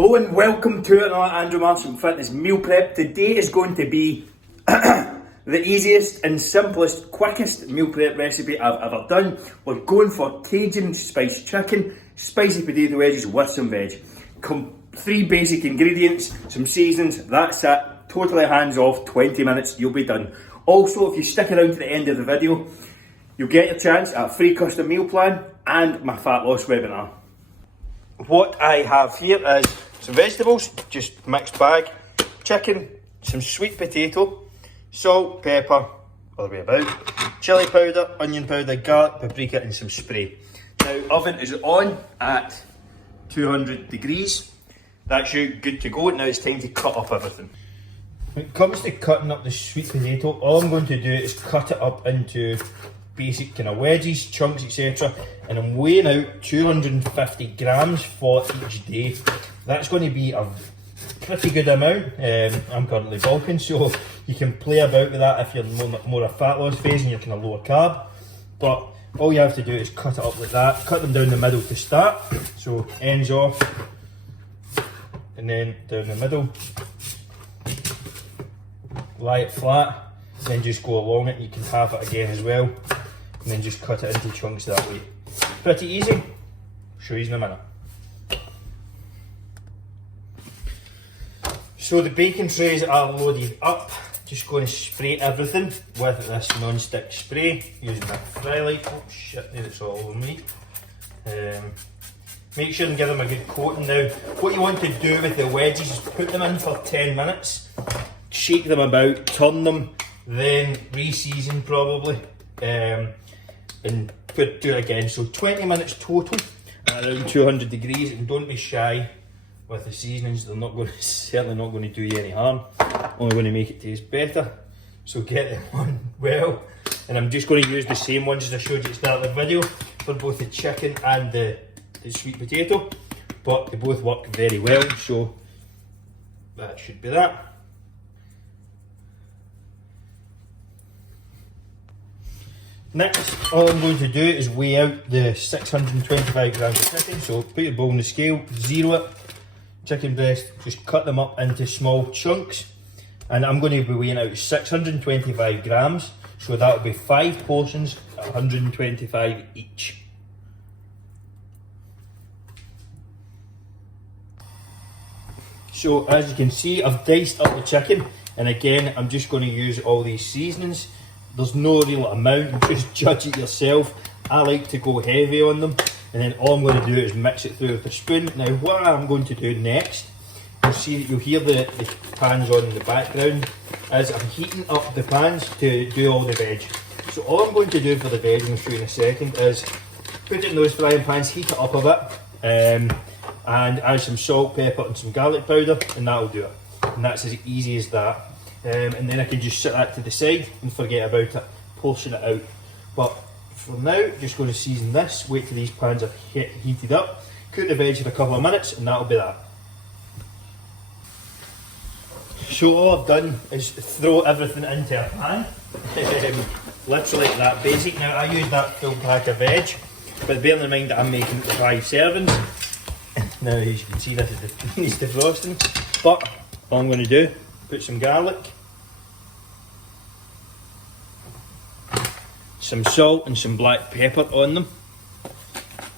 Hello and welcome to another Andrew Marshall Fitness meal prep. Today is going to be the easiest and simplest, quickest meal prep recipe I've ever done. We're going for Cajun spiced chicken, spicy potato wedges with some veg. 3 basic ingredients, some seasonings, that's it. Totally hands off, 20 minutes, you'll be done. Also, if you stick around to the end of the video, you'll get your chance at a free custom meal plan and my fat loss webinar. What I have here is some vegetables, just mixed bag, chicken, some sweet potato, salt, pepper, all the way about, chilli powder, onion powder, garlic, paprika and some spray. Now oven is on at 200 degrees, that's you good to go. Now it's time to cut up everything. When it comes to cutting up the sweet potato, all I'm going to do is cut it up into basic kind of wedges, chunks, etc. And I'm weighing out 250 grams for each day. That's going to be a pretty good amount. I'm currently bulking, so you can play about with that if you're more a fat loss phase and you're kind of lower carb. But all you have to do is cut it up like that. Cut them down the middle to start. So ends off, and then down the middle. Lie it flat, then just go along it. You can halve it again as well, and then just cut it into chunks that way. Pretty easy. I'll show you in a minute. So the baking trays are loaded up. Just going to spray everything with this non-stick spray using my fry light. Oh shit, now it's all over me. Make sure and give them a good coating. Now, what you want to do with the wedges is put them in for 10 minutes, shake them about, turn them, then re-season probably, and do it again. So 20 minutes total at around 200 degrees, and don't be shy with the seasonings. They're not going to, certainly not going to do you any harm, only going to make it taste better. So get them on well, and I'm just going to use the same ones as I showed you at the start of the video for both the chicken and the sweet potato, but they both work very well, so that should be that. Next, all I'm going to do is weigh out the 625 grams of chicken. So put your bowl on the scale, zero it, chicken breast, just cut them up into small chunks. And I'm going to be weighing out 625 grams, so that will be 5 portions at 125 each. So as you can see, I've diced up the chicken, and again, I'm just going to use all these seasonings. There's no real amount, just judge it yourself. I like to go heavy on them, and then all I'm going to do is mix it through with a spoon. Now what I'm going to do next, you'll hear the pans on in the background, is I'm heating up the pans to do all the veg. So all I'm going to do for the veg, and I'll show you in a second, is put it in those frying pans, heat it up a bit, and add some salt, pepper and some garlic powder, and that'll do it. And that's as easy as that. And then I can just set that to the side and forget about it, portion it out. But for now, just going to season this, wait till these pans are heated up, cook the veg for a couple of minutes, and that'll be that. So all I've done is throw everything into a pan, literally that basic. Now I use that full pack of veg, but bear in mind that I'm making it for 5 servings. Now as you can see, this is needs defrosting, but all I'm going to do, put some garlic, some salt and some black pepper on them,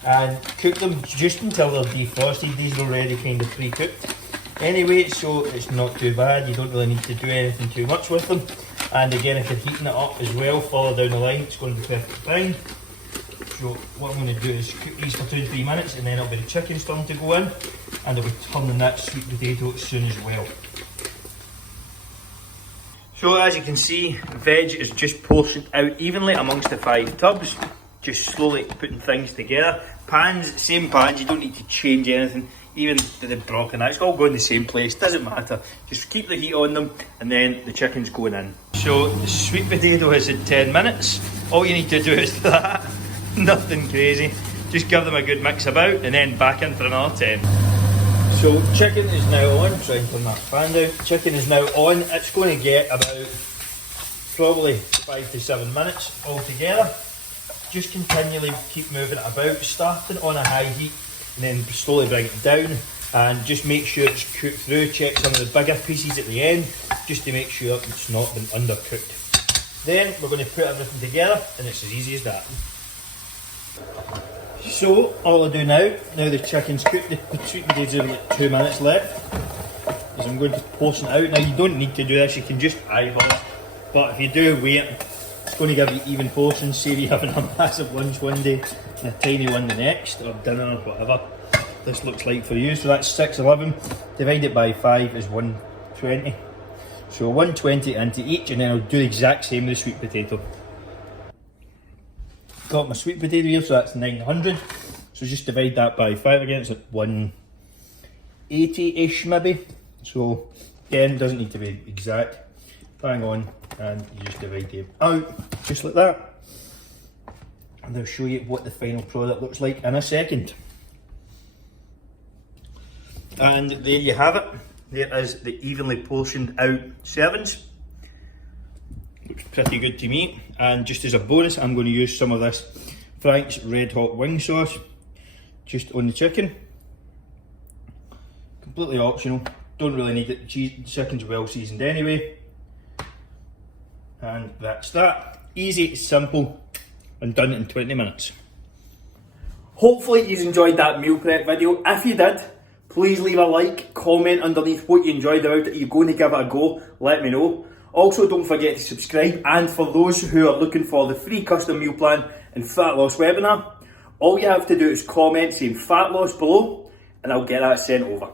and cook them just until they're defrosted. These are already kind of pre-cooked anyway, so it's not too bad. You don't really need to do anything too much with them. And again, if you're heating it up as well further down the line, it's going to be perfect fine. So what I'm going to do is cook these for 2 to 3 minutes, and then it'll be the chicken's turn to go in, and I'll be turning that sweet potato soon as well. So as you can see, veg is just portioned out evenly amongst the 5 tubs, just slowly putting things together. Pans, same pans, you don't need to change anything, even the broccoli, that's all going in the same place, doesn't matter. Just keep the heat on them, and then the chicken's going in. So the sweet potato is at 10 minutes. All you need to do is that, nothing crazy. Just give them a good mix about, and then back in for another 10. So chicken is now on, try and turn that fan down. Chicken is now on, it's going to get about probably 5 to 7 minutes altogether. Just continually keep moving it about, starting on a high heat and then slowly bring it down And just make sure it's cooked through. Check some of the bigger pieces at the end, just to make sure it's not been undercooked. Then we're going to put everything together, and it's as easy as that. So all I do now the chicken's cooked, the sweet potatoes have like 2 minutes left, is I'm going to portion it out. Now you don't need to do this, you can just eyeball it, but if you do wait, it's going to give you even portions. Say you're having a massive lunch one day and a tiny one the next, or dinner or whatever this looks like for you. So that's 611, divided by 5 is 120. So 120 into each, and then I'll do the exact same with the sweet potato. Got my sweet potato here, so that's 900. So just divide that by 5 again, it's like 180-ish maybe. So again, doesn't need to be exact. Bang on, and you just divide it out, just like that. And I'll show you what the final product looks like in a second. And there you have it. There is the evenly portioned out servings. Looks pretty good to me. And just as a bonus, I'm going to use some of this Frank's Red Hot Wing Sauce just on the chicken. Completely optional. Don't really need it. The chicken's well seasoned anyway. And that's that. Easy, simple, and done in 20 minutes. Hopefully you enjoyed that meal prep video. If you did, please leave a like, comment underneath what you enjoyed about it. You're going to give it a go, let me know. Also, don't forget to subscribe, and for those who are looking for the free custom meal plan and fat loss webinar, all you have to do is comment saying fat loss below, and I'll get that sent over.